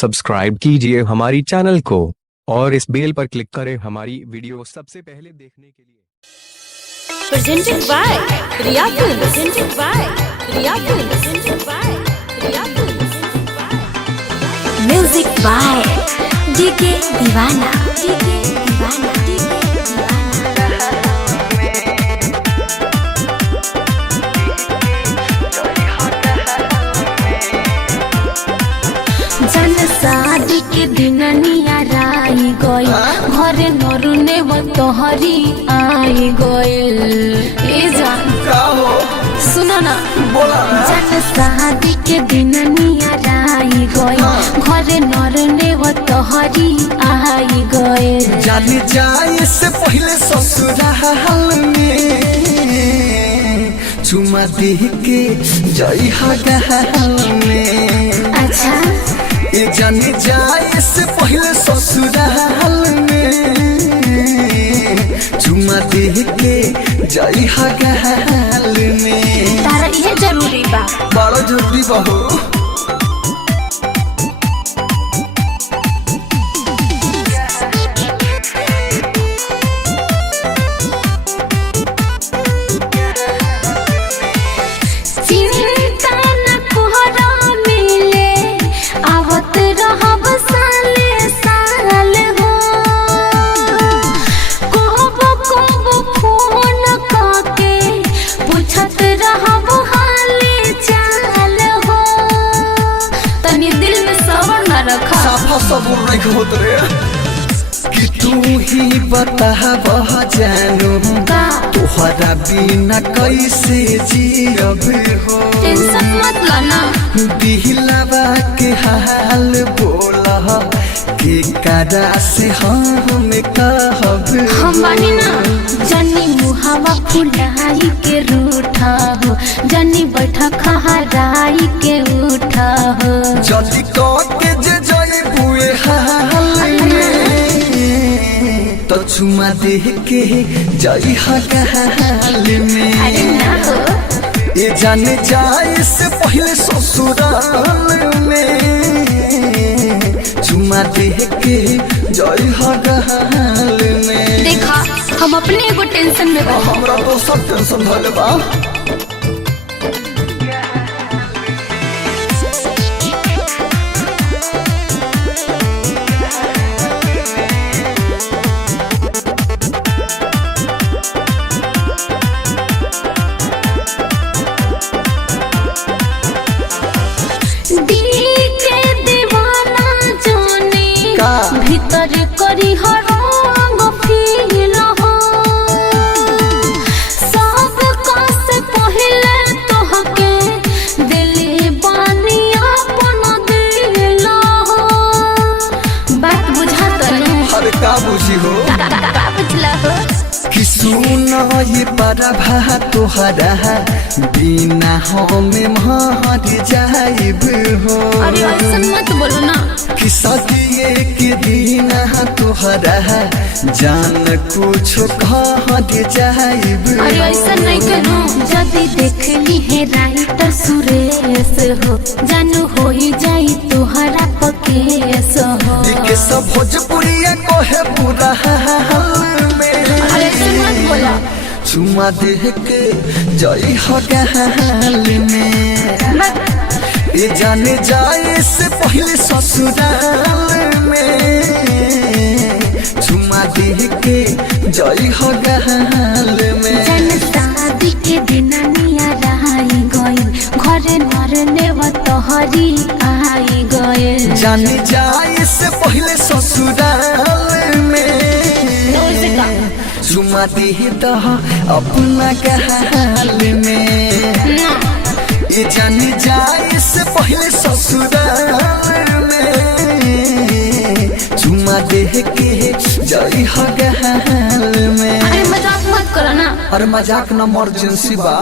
Subscribe कीजिए हमारी channel को और इस बेल पर क्लिक करें हमारी वीडियो सबसे पहले देखने के लिए। Presented by Riya Films. Presented by Riya Films. Presented by Riya Films. Music by DK Divana. DK Divana. DK Divana. जन शादी के दिन नियाराई गई घरे नरुने वो तोहरी आई गइल। ए जान सुनो ना, जन शादी के दिन नियाराई गई घरे नरुने वो तोहरी आई गइल। जाने जाए से पहले ससुराल में चुमा दे के जई हगाल में। अच्छा ये जाने जाए से पहले ससुराल में चुमा दे के जई हगाल में। तारा ये जरूरी बा, बड़ा जरूरी बहो। कि तू ही बता जानू तोहरा बिना कैसे जियब हो। टेंशन मत लेना, दिलवा के हाल बोला के करा से हम कहब। हम बानी ना जनी मुहावा फुलाई के रूठा हो, जनी बैठा खहराई के उठा हो। जल्दी के जे जई बुए हाल में तो चुमा दे के जई हगाल में। अरे ना हो, ये जाने जाए से पहले ससुराल में चुमा दे के जई हगाल में। देखा हम अपने एगो टेंशन में बा, हमरा तो सब टेंशन भले बा। भीतर करी हरंग फील हो सब कस पहले तोहके दिल बानी अपन दिल हो। बात बुझा तनु हर का बुझी हो, का बुझला हो कि सुना ये परभा तोहरा बिना हमें मर जाइब हो। अरे ऐसा मत बोलो ना, कि सदिए के दिन तोहरा जान कुछ कह जाइब। अरे ऐसा नहीं करो, जदी देख ली है राइटर सुरेश हो जानू हो ही जाई तोहरा पकेस हो। के सब भोजपुरिया कहे पूरा हाल में। अरे ऐसा मत बोला, चुमा दे के जई हगाल में। ये जाने जाए से पहले ससुराल में चुमा दे के जई हगाल में। जन शादी के दिन नियाराई गइल घरे नरने व तोहरी आई गइल। जाने जाए से पहले ससुराल में चुमा दे तो अपना गहाल में। ये जाने जाए से पहले ससुराल में चुमा दे के जई हगाल में। अरे मजाक मत करो ना। अरे मजाक न इमरजेंसी बा।